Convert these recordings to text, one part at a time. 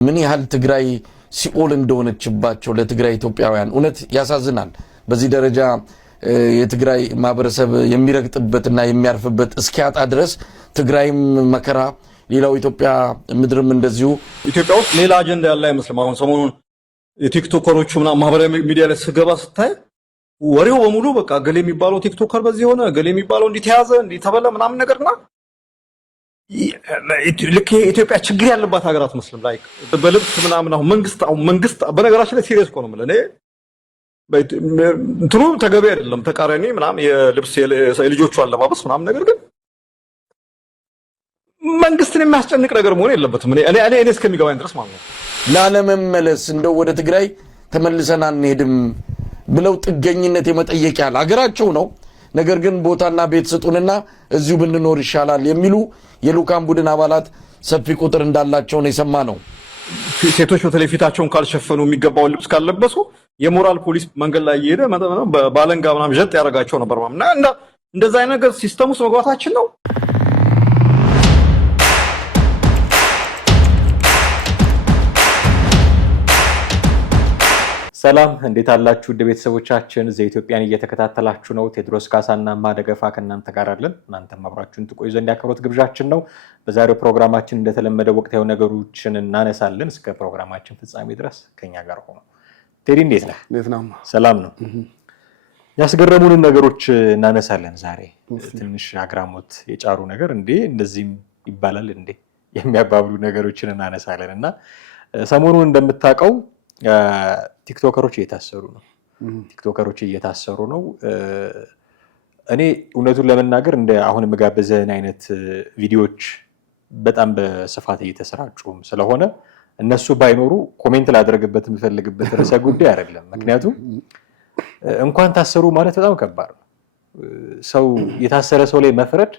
ምን ያህል ትግራይ ሲኦል እንደሆነችባቸው ለትግራይ ኢትዮጵያውያን እውነት ያሳዝናል። በዚህ ደረጃ የትግራይ ማህበረሰብ የሚረግጥበትና የሚያርፍበት እስኪያጣ ድረስ ትግራይም መከራ ሌላው ኢትዮጵያ ምድርም እንደዚሁ ኢትዮጵያ ውስጥ ሌላ አጀንዳ ያለ አይመስልም። አሁን ሰሞኑን የቲክቶከሮቹ ማህበራዊ ሚዲያ ላይ ስገባ ስታይ ወሬው በሙሉ በቃ ገሌ የሚባለው ቲክቶከር በዚህ ሆነ ገሌ የሚባለው እንዲተያዘ እንዲተበለ ምናምን ነገርና ልክ ኢትዮጵያ ችግር ያለባት ሀገር አትመስልም። ላይክ በልብስ ምናምን አሁን መንግስት በነገራችን ላይ ሲሪየስ ነው ማለት እኔ እንትኑ ተገቢ አይደለም ተቃራኒ ምናምን የልብስ የልጆቹ አለባበስ ምናምን ነገር ግን መንግስትን የሚያስጨንቅ ነገር መሆን የለበትም። እኔ እስከሚገባኝ ድረስ ማለት ነው ላለመመለስ እንደው ወደ ትግራይ ተመልሰን አንሄድም ብለው ጥገኝነት የመጠየቅ ያለ ሀገራቸው ነው። ነገር ግን ቦታና ቤት ስጡንና እዚሁ ብንኖር ይሻላል የሚሉ የሉካን ቡድን አባላት ሰፊ ቁጥር እንዳላቸው ነው የሰማነው። ሴቶች በተለይ ፊታቸውን ካልሸፈኑ የሚገባውን ልብስ ካልለበሱ የሞራል ፖሊስ መንገድ ላይ እየሄደ ባለንጋ ምናምን ጀጥ ያደርጋቸው ነበር ማለት እና እንደዛ አይነት ነገር ሲስተም ውስጥ መግባታችን ነው። ሰላም እንዴት አላችሁ? ውድ ቤተሰቦቻችን ዘኢትዮጵያን እየተከታተላችሁ ነው። ቴድሮስ ካሳና ማደገፋ ከእናንተ ጋር አለን። እናንተም አብራችሁን ትቆዩ ዘንድ ያከብሮት ግብዣችን ነው። በዛሬው ፕሮግራማችን እንደተለመደው ወቅታዊ ነገሮችን እናነሳለን። እስከ ፕሮግራማችን ፍጻሜ ድረስ ከኛ ጋር ሆኖ ቴዲ እንዴት ነህ? ሰላም ነው። ያስገረሙንን ነገሮች እናነሳለን ዛሬ። ትንሽ አግራሞት የጫሩ ነገር እንዴ እንደዚህም ይባላል እንዴ የሚያባብሉ ነገሮችን እናነሳለን እና ሰሞኑን እንደምታውቀው ቲክቶከሮች እየታሰሩ ነው። እኔ እውነቱን ለመናገር እንደ አሁን መጋበዘን አይነት ቪዲዮዎች በጣም በስፋት እየተሰራጩም ስለሆነ እነሱ ባይኖሩ ኮሜንት ላደረግበት የምፈልግበት ርዕሰ ጉዳይ አይደለም። ምክንያቱም እንኳን ታሰሩ ማለት በጣም ከባድ ነው። ሰው የታሰረ ሰው ላይ መፍረድ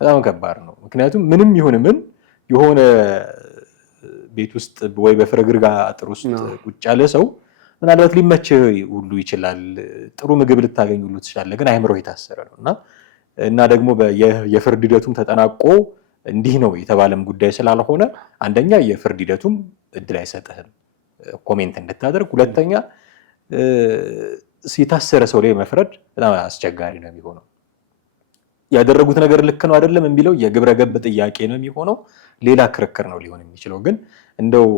በጣም ከባድ ነው። ምክንያቱም ምንም ይሁን ምን የሆነ ቤት ውስጥ ወይ በፍርግርግ አጥር ውስጥ ቁጭ ያለ ሰው ምናልባት ሊመችህ ሁሉ ይችላል፣ ጥሩ ምግብ ልታገኝ ሁሉ ትችላለህ። ግን አይምሮ የታሰረ ነው እና ደግሞ የፍርድ ሂደቱም ተጠናቆ እንዲህ ነው የተባለም ጉዳይ ስላልሆነ አንደኛ የፍርድ ሂደቱም እድል አይሰጥህም ኮሜንት እንድታደርግ፣ ሁለተኛ የታሰረ ሰው ላይ መፍረድ በጣም አስቸጋሪ ነው የሚሆነው። ያደረጉት ነገር ልክ ነው አይደለም የሚለው የግብረ ገብ ጥያቄ ነው የሚሆነው። ሌላ ክርክር ነው ሊሆን የሚችለው። ግን እንደው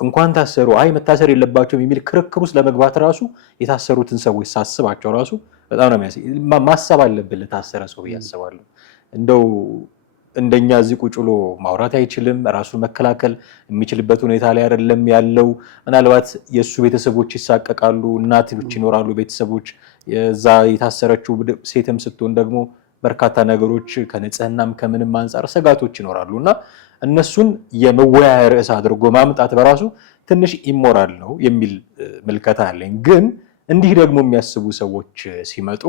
እንኳን ታሰሩ መታሰር የለባቸውም የሚል ክርክር ውስጥ ለመግባት ራሱ የታሰሩትን ሰዎች ሳስባቸው ራሱ በጣም ነው ማሰብ አለብን። ለታሰረ ሰው ያስባሉ። እንደው እንደኛ እዚህ ቁጭ ብሎ ማውራት አይችልም፣ ራሱን መከላከል የሚችልበት ሁኔታ ላይ አይደለም ያለው። ምናልባት የሱ ቤተሰቦች ይሳቀቃሉ፣ እናቶች ይኖራሉ፣ ቤተሰቦች እዛ የታሰረችው ሴትም ስትሆን ደግሞ በርካታ ነገሮች ከንጽህናም ከምንም አንፃር ስጋቶች ይኖራሉ እና እነሱን የመወያያ ርዕስ አድርጎ ማምጣት በራሱ ትንሽ ኢሞራል ነው የሚል ምልከታ አለኝ። ግን እንዲህ ደግሞ የሚያስቡ ሰዎች ሲመጡ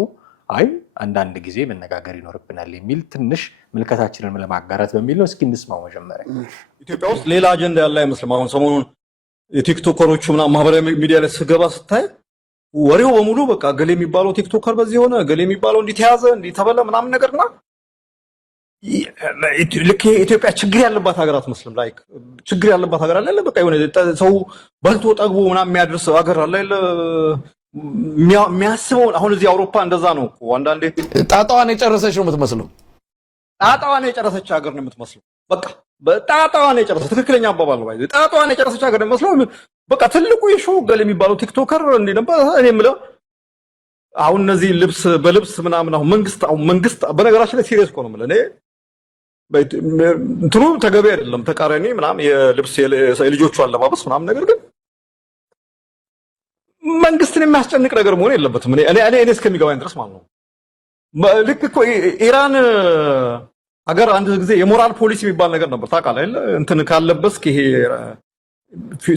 አንዳንድ ጊዜ መነጋገር ይኖርብናል የሚል ትንሽ ምልከታችንን ለማጋራት በሚል ነው። እስኪ እንስማው። መጀመሪያ ኢትዮጵያ ውስጥ ሌላ አጀንዳ ያለ አይመስልም። አሁን ሰሞኑን የቲክቶከሮቹ ማህበራዊ ሚዲያ ላይ ስገባ ስታይ ወሬው በሙሉ በቃ ገሌ የሚባለው ቲክቶከር በዚህ ሆነ ገሌ የሚባለው እንዲተያዘ እንዲተበለ ምናምን ነገርና ልክ ኢትዮጵያ ችግር ያለባት ሀገር አትመስልም። ላይክ ችግር ያለባት ሀገር አለ በቃ የሆነ ሰው በልቶ ጠግቦ ምናምን የሚያደርስ ሀገር አለ የሚያስበው። አሁን እዚህ አውሮፓ እንደዛ ነው እኮ አንዳንዴ ጣጣዋን የጨረሰች ነው የምትመስለው። ጣጣዋን የጨረሰች ሀገር ነው የምትመስለው። በቃ በጣጣዋን የጨረሰች ትክክለኛ አባባል ነው። ጣጣዋን የጨረሰች ሀገር ነው የምትመስለው። በቃ ትልቁ የሾው ገሌ የሚባለው ቲክቶከር እንዴ ነበር። እኔ የምለው አሁን እነዚህ በልብስ ምናምን አሁን መንግስት በነገራችን ላይ ሲሪየስ ነው የምለው እኔ እንትኑ ተገቢ አይደለም ተቃራኒ ምናምን የልብስ የልጆቹ አለባበስ ምናምን ነገር ግን መንግስትን የሚያስጨንቅ ነገር መሆን የለበትም። እኔ እስከሚገባኝ ድረስ ማለት ነው። ልክ እኮ ኢራን ሀገር አንድ ጊዜ የሞራል ፖሊስ የሚባል ነገር ነበር ታውቃለህ አይደል? እንትን ካለበስክ ይሄ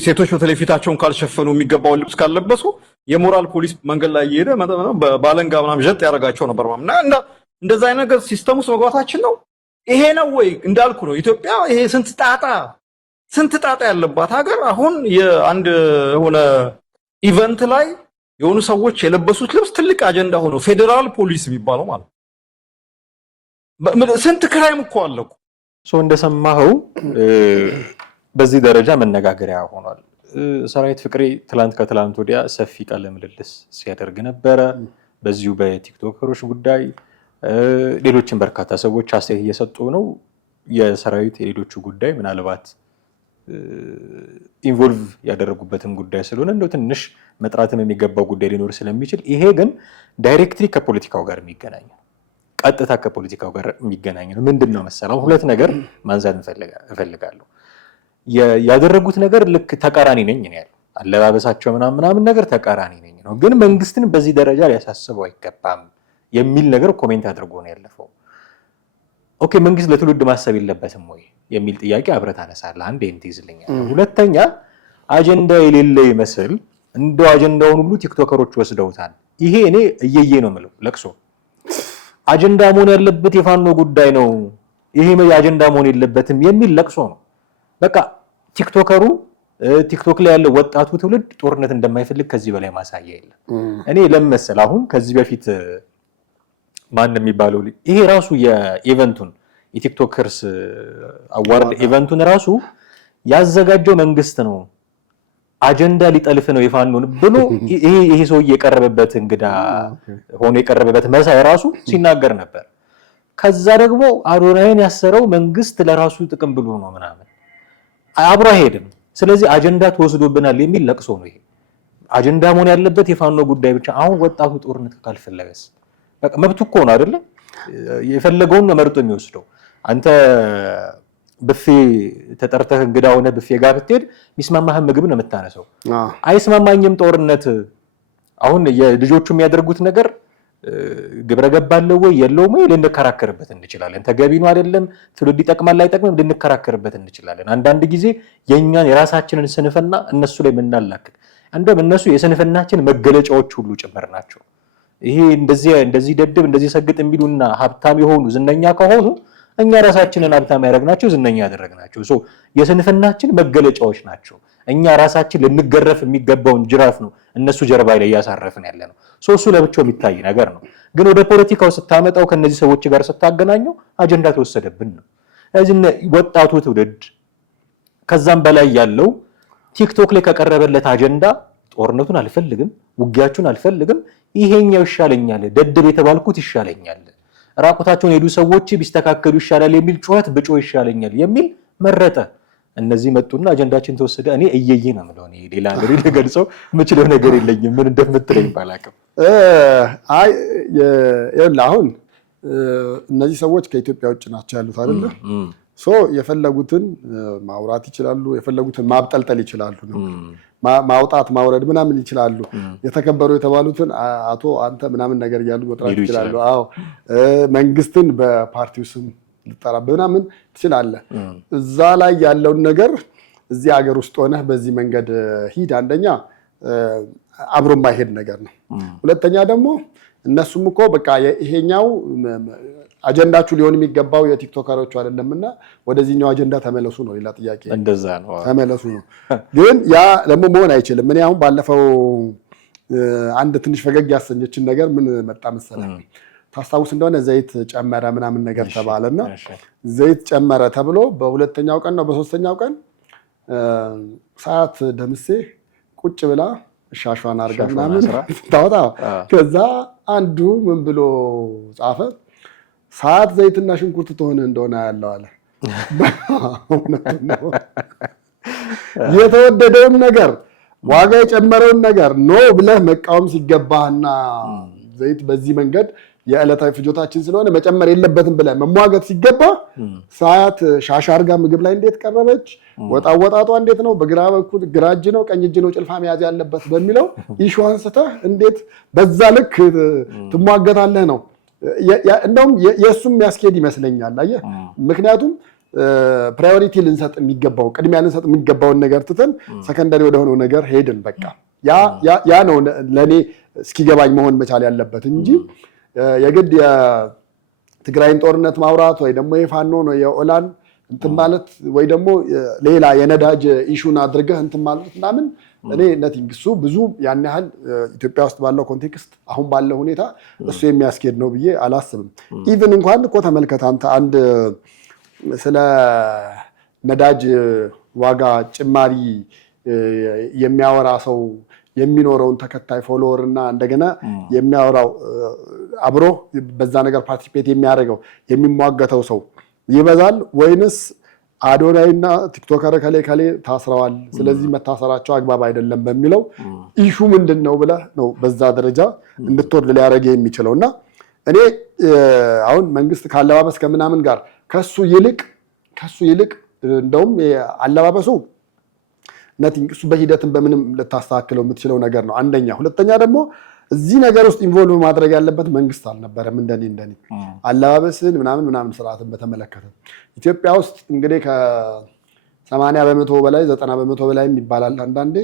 ሴቶች በተለይ ፊታቸውን ካልሸፈኑ የሚገባውን ልብስ ካልለበሱ የሞራል ፖሊስ መንገድ ላይ እየሄደ ባለንጋ ምናምን ጀጥ ያደርጋቸው ነበር ማለት እና እንደዛ አይነት ነገር ሲስተም ውስጥ መግባታችን ነው። ይሄ ነው ወይ እንዳልኩ ነው ኢትዮጵያ ይሄ ስንት ጣጣ ያለባት ሀገር። አሁን የአንድ የሆነ ኢቨንት ላይ የሆኑ ሰዎች የለበሱት ልብስ ትልቅ አጀንዳ ሆኖ ፌደራል ፖሊስ የሚባለው ማለት ስንት ክራይም እኮ አለ እኮ እንደሰማኸው በዚህ ደረጃ መነጋገሪያ ሆኗል። ሰራዊት ፍቅሬ ከትላንት ወዲያ ሰፊ ቃለ ምልልስ ሲያደርግ ነበረ በዚሁ በቲክቶከሮች ጉዳይ። ሌሎችን በርካታ ሰዎች አስተያየት እየሰጡ ነው። የሰራዊት የሌሎቹ ጉዳይ ምናልባት ኢንቮልቭ ያደረጉበትን ጉዳይ ስለሆነ እንደው ትንሽ መጥራትም የሚገባው ጉዳይ ሊኖር ስለሚችል፣ ይሄ ግን ዳይሬክትሊ ከፖለቲካው ጋር የሚገናኝ ነው። ቀጥታ ከፖለቲካው ጋር የሚገናኝ ነው። ምንድን ነው መሰለው ሁለት ነገር ማንሳት እፈልጋለሁ። ያደረጉት ነገር ልክ ተቃራኒ ነኝ ነው ያለው። አለባበሳቸው ምናምን ነገር ተቃራኒ ነኝ ነው። ግን መንግስትን በዚህ ደረጃ ሊያሳስበው አይገባም የሚል ነገር ኮሜንት አድርጎ ነው ያለፈው። ኦኬ መንግስት ለትውልድ ማሰብ የለበትም ወይ የሚል ጥያቄ አብረህ ታነሳለህ። አንድ እንት ይዝልኛል። ሁለተኛ አጀንዳ የሌለ ይመስል እንደው አጀንዳውን ሁሉ ቲክቶከሮች ወስደውታል። ይሄ እኔ እየየ ነው የምለው ለቅሶ። አጀንዳ መሆን ያለበት የፋኖ ጉዳይ ነው፣ ይሄ አጀንዳ መሆን የለበትም የሚል ለቅሶ ነው። በቃ ቲክቶከሩ ቲክቶክ ላይ ያለው ወጣቱ ትውልድ ጦርነት እንደማይፈልግ ከዚህ በላይ ማሳያ የለም። እኔ ለምመሰል አሁን ከዚህ በፊት ማን የሚባለው ይሄ ራሱ የኢቨንቱን የቲክቶከርስ አዋርድ ኢቨንቱን ራሱ ያዘጋጀው መንግስት ነው። አጀንዳ ሊጠልፍ ነው የፋኖን ብሎ ይሄ ሰው የቀረበበት እንግዳ ሆኖ የቀረበበት መሳይ ራሱ ሲናገር ነበር። ከዛ ደግሞ አዶናይን ያሰረው መንግስት ለራሱ ጥቅም ብሎ ነው ምናምን አብሮ አይሄድም። ስለዚህ አጀንዳ ተወስዶብናል የሚል ለቅሶ ነው ይሄ። አጀንዳ መሆን ያለበት የፋኖ ጉዳይ ብቻ። አሁን ወጣቱ ጦርነት ካልፈለገስ በቃ መብቱ እኮ ነው አይደለ? የፈለገውን ነው መርጦ የሚወስደው። አንተ ብፌ ተጠርተህ እንግዳ ሆነ ብፌ ጋር ብትሄድ የሚስማማህን ምግብ ነው የምታነሰው። አይስማማኝም ጦርነት። አሁን የልጆቹ የሚያደርጉት ነገር ግብረ ገብ አለው ወይ የለውም ወይ ልንከራከርበት እንችላለን። ተገቢ ነው አይደለም፣ ትውልድ ይጠቅማል አይጠቅምም ልንከራከርበት እንችላለን። አንዳንድ ጊዜ የኛን የራሳችንን ስንፍና እነሱ ላይ የምናላክክ እንደውም እነሱ የስንፍናችን መገለጫዎች ሁሉ ጭምር ናቸው። ይሄ እንደዚህ ደድብ እንደዚህ ሰግጥ የሚሉና ሀብታም የሆኑ ዝነኛ ከሆኑ እኛ ራሳችንን ሀብታም ያደረግናቸው ዝነኛ ያደረግናቸው የስንፍናችን መገለጫዎች ናቸው። እኛ ራሳችን ልንገረፍ የሚገባውን ጅራፍ ነው እነሱ ጀርባ ላይ እያሳረፍን ያለ ነው። እሱ ለብቻው የሚታይ ነገር ነው። ግን ወደ ፖለቲካው ስታመጣው ከነዚህ ሰዎች ጋር ስታገናኘው አጀንዳ ተወሰደብን ነው። ስለዚህ ወጣቱ ትውልድ ከዛም በላይ ያለው ቲክቶክ ላይ ከቀረበለት አጀንዳ ጦርነቱን አልፈልግም፣ ውጊያችሁን አልፈልግም፣ ይሄኛው ይሻለኛል፣ ደደብ የተባልኩት ይሻለኛል፣ ራቁታቸውን ሄዱ ሰዎች ቢስተካከሉ ይሻላል የሚል ጩኸት ብጮ ይሻለኛል የሚል መረጠ። እነዚህ መጡና አጀንዳችን ተወሰደ። እኔ እየየ ነው የምለው። እኔ ሌላ ነገር ልገልጸው የምችለው ነገር የለኝም። ምን እንደምትለኝ ባላቅም አሁን እነዚህ ሰዎች ከኢትዮጵያ ውጭ ናቸው ያሉት አይደለ? የፈለጉትን ማውራት ይችላሉ፣ የፈለጉትን ማብጠልጠል ይችላሉ፣ ማውጣት ማውረድ ምናምን ይችላሉ። የተከበሩ የተባሉትን አቶ አንተ ምናምን ነገር እያሉ መጥራት ይችላሉ። አዎ መንግስትን በፓርቲው ስም ልጠራ ምናምን ትችላለህ። እዛ ላይ ያለውን ነገር እዚህ ሀገር ውስጥ ሆነህ በዚህ መንገድ ሂድ። አንደኛ አብሮ የማይሄድ ነገር ነው። ሁለተኛ ደግሞ እነሱም እኮ በቃ ይሄኛው አጀንዳችሁ ሊሆን የሚገባው የቲክቶከሮቹ አይደለምና ወደዚህኛው አጀንዳ ተመለሱ ነው። ሌላ ጥያቄ እንደዛ ነው፣ ተመለሱ ነው። ግን ያ ደግሞ መሆን አይችልም። እኔ አሁን ባለፈው አንድ ትንሽ ፈገግ ያሰኘችን ነገር ምን መጣ መሰለህ? ታስታውስ እንደሆነ ዘይት ጨመረ ምናምን ነገር ተባለና ዘይት ጨመረ ተብሎ በሁለተኛው ቀን ነው በሶስተኛው ቀን ሰዓት ደምሴ ቁጭ ብላ ሻሿን አርጋ ምናምን ታወጣ። ከዛ አንዱ ምን ብሎ ጻፈ? ሰዓት ዘይትና ሽንኩርት ትሆነ እንደሆነ ያለው አለ። የተወደደውን ነገር ዋጋ የጨመረውን ነገር ኖ ብለህ መቃወም ሲገባህና ዘይት በዚህ መንገድ የዕለታዊ ፍጆታችን ስለሆነ መጨመር የለበትም ብለህ መሟገት ሲገባ ሰዓት ሻሽ አርጋ ምግብ ላይ እንዴት ቀረበች? ወጣወጣቷ እንዴት ነው? በግራ በኩል ግራ እጅ ነው ቀኝ እጅ ነው ጭልፋ መያዝ ያለበት በሚለው ኢሹ አንስተህ እንዴት በዛ ልክ ትሟገታለህ ነው። እንደውም የእሱም የሚያስኬድ ይመስለኛል። አየህ፣ ምክንያቱም ፕራዮሪቲ ልንሰጥ የሚገባው ቅድሚያ ልንሰጥ የሚገባውን ነገር ትተን ሰከንደሪ ወደሆነው ነገር ሄድን። በቃ ያ ነው ለእኔ እስኪገባኝ መሆን መቻል ያለበት እንጂ የግድ የትግራይን ጦርነት ማውራት ወይ ደግሞ የፋኖ ነው የኦላን እንትን ማለት ወይ ደግሞ ሌላ የነዳጅ ኢሹን አድርገህ እንትን ማለት ምናምን እኔ ነቲንግ እሱ ብዙ ያን ያህል ኢትዮጵያ ውስጥ ባለው ኮንቴክስት አሁን ባለው ሁኔታ እሱ የሚያስኬድ ነው ብዬ አላስብም። ኢቭን እንኳን እኮ ተመልከት አንተ አንድ ስለ ነዳጅ ዋጋ ጭማሪ የሚያወራ ሰው የሚኖረውን ተከታይ ፎሎወር እና እንደገና የሚያወራው አብሮ በዛ ነገር ፓርቲሲፔት የሚያደርገው የሚሟገተው ሰው ይበዛል ወይንስ አዶናይና ቲክቶከር ከሌ ታስረዋል፣ ስለዚህ መታሰራቸው አግባብ አይደለም በሚለው ኢሹ ምንድነው ብለህ ነው በዛ ደረጃ እንድትወርድ ሊያደርግ የሚችለው። እና እኔ አሁን መንግስት ካለባበስ ከምናምን ጋር ከሱ ይልቅ እንደውም አለባበሱ ነቲንግ እሱ በሂደትን በምንም ልታስተካክለው የምትችለው ነገር ነው አንደኛ። ሁለተኛ ደግሞ እዚህ ነገር ውስጥ ኢንቮልቭ ማድረግ ያለበት መንግስት አልነበረም። እንደኔ አለባበስን ምናምን ስርዓትን በተመለከተ ኢትዮጵያ ውስጥ እንግዲህ ከ80% በላይ 90% በላይ ይባላል አንዳንዴ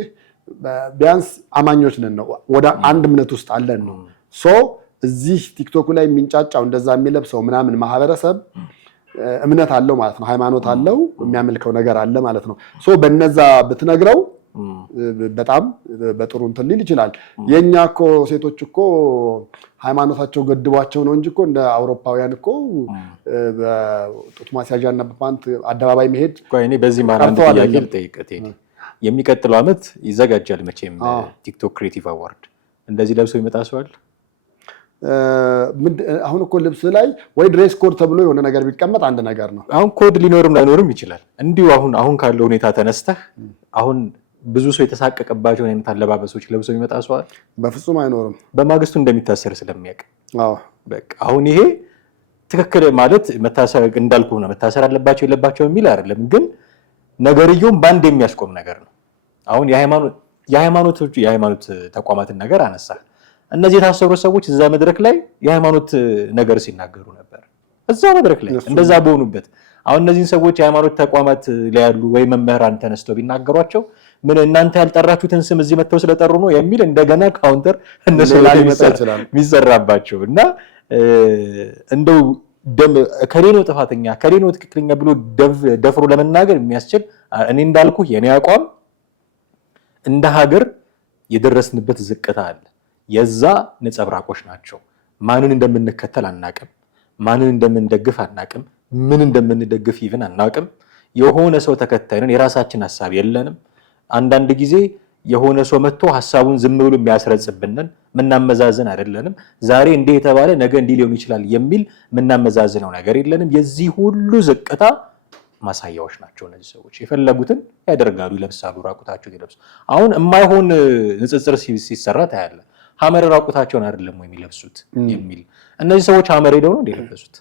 ቢያንስ አማኞች ነን ነው ወደ አንድ እምነት ውስጥ አለን ነው። ሶ እዚህ ቲክቶክ ላይ የሚንጫጫው እንደዛ የሚለብሰው ምናምን ማህበረሰብ እምነት አለው ማለት ነው፣ ሃይማኖት አለው፣ የሚያመልከው ነገር አለ ማለት ነው። ሶ በነዛ ብትነግረው በጣም በጥሩ እንትን ሊል ይችላል። የኛ እኮ ሴቶች እኮ ሃይማኖታቸው ገድቧቸው ነው እንጂ እኮ እንደ አውሮፓውያን እኮ በጡት ማስያዣና በፓንት አደባባይ መሄድ እኔ በዚህ አንድ ጥያቄ ልጠይቅህ። የሚቀጥለው ዓመት ይዘጋጃል መቼም ቲክቶክ ክሬቲቭ አዋርድ። እንደዚህ ለብሶ ይመጣ ሰው አለ? አሁን እኮ ልብስ ላይ ወይ ድሬስ ኮድ ተብሎ የሆነ ነገር ቢቀመጥ አንድ ነገር ነው። አሁን ኮድ ሊኖርም ላይኖርም ይችላል። እንዲሁ አሁን ካለው ሁኔታ ተነስተህ አሁን ብዙ ሰው የተሳቀቀባቸውን አይነት አለባበሶች ለብሶ የሚመጣ ሰው አለ? በፍጹም አይኖርም። በማግስቱ እንደሚታሰር ስለሚያውቅ በቃ አሁን ይሄ ትክክል ማለት መታሰር እንዳልኩ ነው። መታሰር አለባቸው የለባቸው የሚል አይደለም፣ ግን ነገርየውም ባንድ የሚያስቆም ነገር ነው። አሁን የሃይማኖት ተቋማትን ነገር አነሳ። እነዚህ የታሰሩ ሰዎች እዛ መድረክ ላይ የሃይማኖት ነገር ሲናገሩ ነበር። እዛ መድረክ ላይ እንደዛ በሆኑበት አሁን እነዚህን ሰዎች የሃይማኖት ተቋማት ላይ ያሉ ወይ መምህራን ተነስተው ቢናገሯቸው ምን እናንተ ያልጠራችሁትን ስም እዚህ መጥተው ስለጠሩ ነው የሚል እንደገና ካውንተር እነሱ ላይ የሚሰራባቸው እና እንደው ከሌ ነው ጥፋተኛ ከሌ ነው ትክክለኛ ብሎ ደፍሮ ለመናገር የሚያስችል እኔ እንዳልኩ የኔ አቋም እንደ ሀገር የደረስንበት ዝቅታ አለ። የዛ ነጸብራቆች ናቸው። ማንን እንደምንከተል አናቅም፣ ማንን እንደምንደግፍ አናቅም፣ ምን እንደምንደግፍ ይብን አናቅም። የሆነ ሰው ተከታይ ነን፣ የራሳችን ሐሳብ የለንም። አንዳንድ ጊዜ የሆነ ሰው መጥቶ ሐሳቡን ዝም ብሎ የሚያስረጽብንን ምናመዛዝን አይደለንም። ዛሬ እንዲህ የተባለ ነገ እንዲህ ሊሆን ይችላል የሚል ምናመዛዝነው ነገር የለንም። የዚህ ሁሉ ዝቅታ ማሳያዎች ናቸው። እነዚህ ሰዎች የፈለጉትን ያደርጋሉ፣ ይለብሳሉ፣ ራቁታቸውን ይለብሱ። አሁን የማይሆን ንጽጽር ሲሰራ ታያለ። ሐመር ራቁታቸውን አይደለም ወይ የሚለብሱት የሚል እነዚህ ሰዎች ሐመር ሄደው ነው እንደለበሱት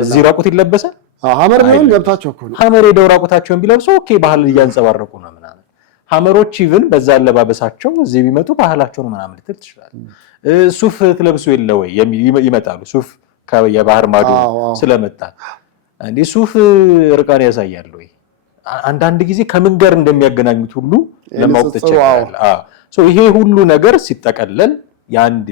እዚህ ራቁት ይለበሳል? ሐመር ነው ገብታቸው እኮ ነው። ሐመር ሄደው ራቁታቸውን ቢለብሱ ኦኬ ባህል እያንጸባረቁ ነው ምናምን። ሐመሮች ኢቭን በዛ አለባበሳቸው እዚህ ቢመጡ ባህላቸው ነው ምናምን ልትል ትችላለህ። ሱፍ ትለብሱ የለ ወይ ይመጣሉ። ሱፍ የባህር ማዶ ስለመጣ እንዴ ሱፍ ርቃን ያሳያል ወይ? አንዳንድ ጊዜ ከምን ጋር እንደሚያገናኙት ሁሉ ለማወቅ ተቸግረዋል። ይሄ ሁሉ ነገር ሲጠቀለል የአንድ